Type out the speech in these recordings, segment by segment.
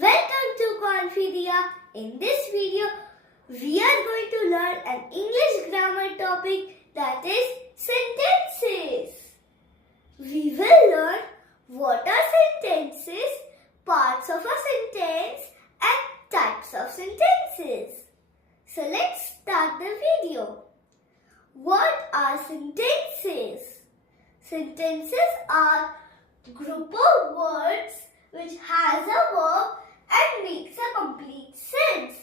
Welcome to Confidia. In this video, we are going to learn an English grammar topic that is sentences. We will learn what are sentences, parts of a sentence and types of sentences. So let's start the video. What are sentences? Sentences are group of words which has a verb and makes a complete sense.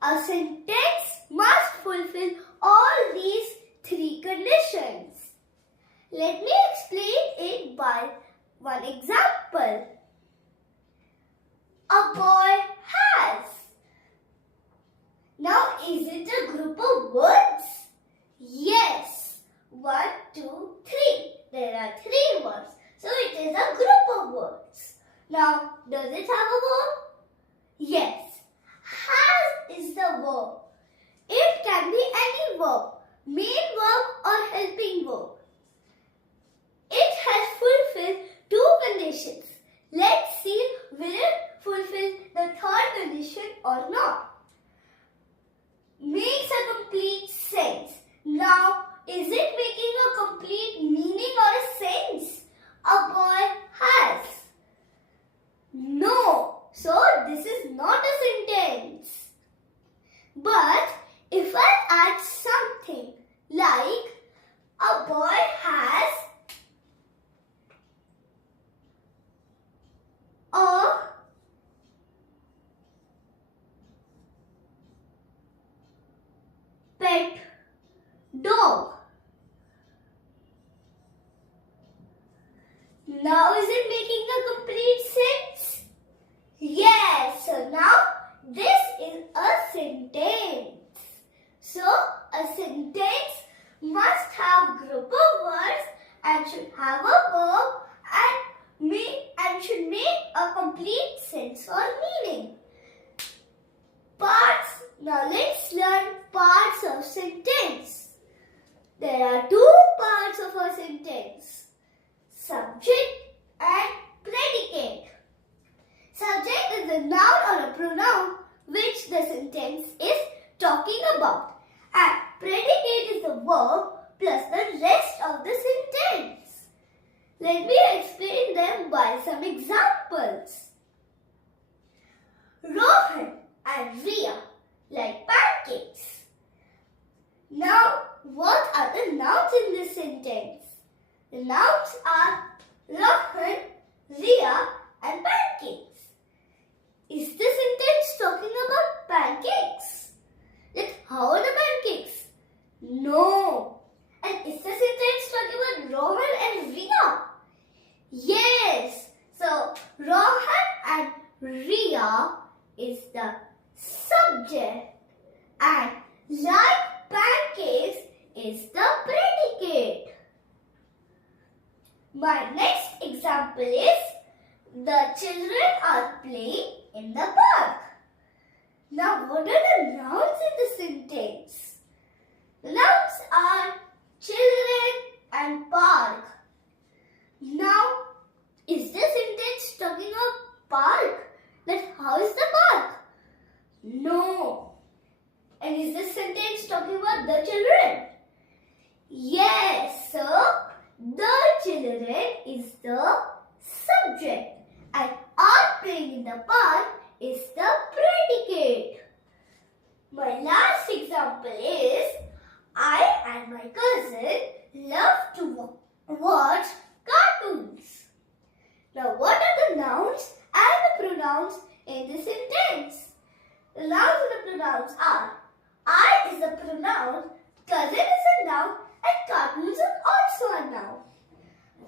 A sentence must fulfill all these three conditions. Let me explain it by one example. A boy has. Now, is it a group of words? Yes. 1, 2, 3. There are 3 words. So it is a group of words. Now, does it have a verb? Yes. Has is the verb. It can be any verb, main verb or helping verb. It has fulfilled 2 conditions. Let's see will it fulfill the third condition or not. Makes a complete sense. Now, is it making a complete meaning or a sense? A boy has. No. So, this is not a sentence. But, if I add something like a boy has a pet dog. Now is it making a complete sense? Yes. So now this is a sentence. So a sentence must have group of words and should have a verb and should make a complete sense or meaning. Parts. Now let's learn parts of sentence. There are 2 parts of a sentence. Subject and predicate. Subject is a noun or a pronoun which the sentence is talking about. And predicate is the verb plus the rest of the sentence. Let me explain them by some examples. Rohan and Riya like pancakes. Now, what are the nouns in this sentence? The nouns are Rohan, Riya and pancakes. Is the sentence talking about pancakes? Like, how are the pancakes? No. And is the sentence talking about Rohan and Riya? Yes. So, Rohan and Riya is the subject and like pancakes is the predicate. My next example is the children are playing in the park. Now, what are the nouns in the sentence? The nouns are children and park. Now, is the sentence talking about park? Like, how is the park? No. And is this sentence talking about the children? Yes. So, the children is the subject and are playing in the park is the predicate. My last example is I and my cousin love to watch cartoons. Now, what are the nouns and the pronouns in this sentence? The nouns and the pronouns are I is a pronoun, cousin is a noun, and cartoons are also a noun.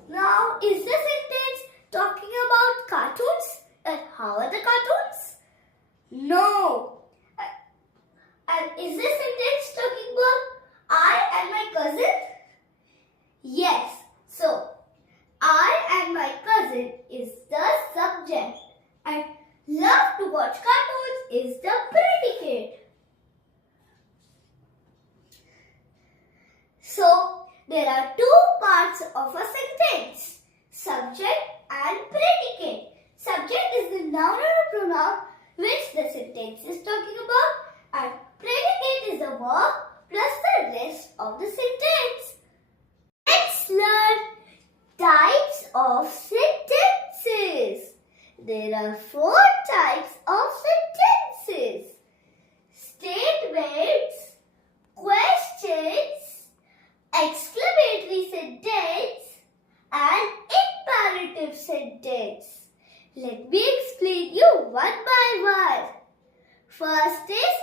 Now, is the sentence talking about cartoons? And how are the cartoons? No. And is this sentence talking about I and my cousin? Yes. So, I and my cousin is the subject and love to watch cartoons is the predicate. So, there are 2 parts of a sentence, subject and predicate. There are four types of sentences: statements, questions, exclamatory sentence, and imperative sentence. Let me explain you one by one. First is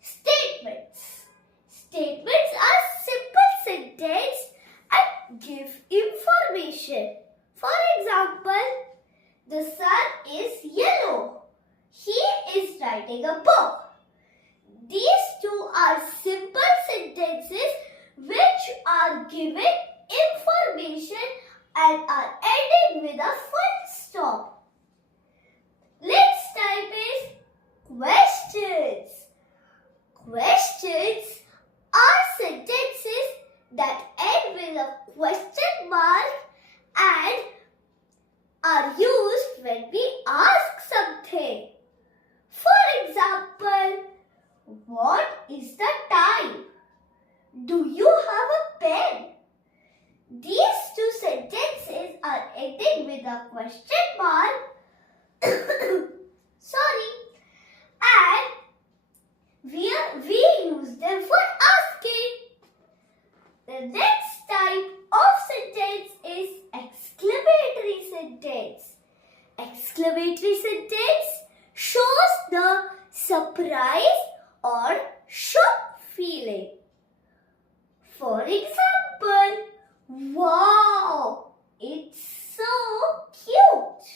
statements. Statements are simple sentences and give information. For example, the sun is yellow. He is writing a book. These two are simple sentences which are giving information and are ending with a full stop. Next type is questions. Questions are sentences that end with a question mark and are used when we ask something. For example, what is the time? Do you have a pen? These two sentences are ending with a question mark. Sorry. And we use them for asking. The next type of sentence is exclamatory sentence. Exclamatory sentence shows the surprise or shock feeling. For example, wow, it's so cute.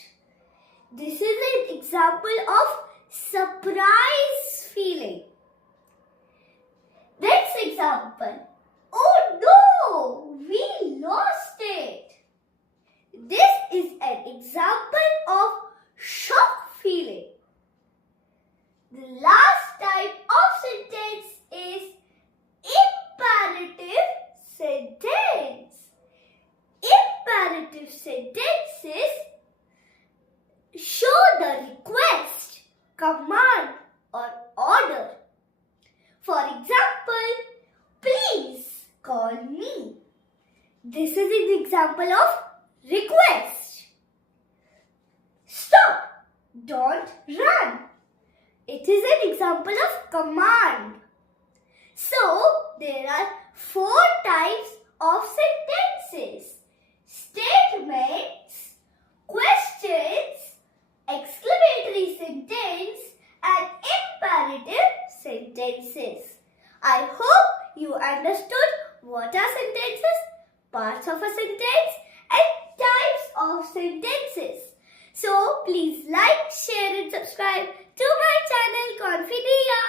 This is an example of surprise feeling. Next example, oh no, we lost it. This is an example of shock feeling. The last type of sentence is imperative sentence. Imperative sentences show the request, command, or order. For example, please call me. This is an example of request. Stop, don't run. It is an example of command. So, there are four types of sentences: statements, questions, exclamatory sentence, and imperative sentences. I hope you understood what are sentences, parts of a sentence, and types of sentences. So, please like, share, and subscribe to my channel Confidia.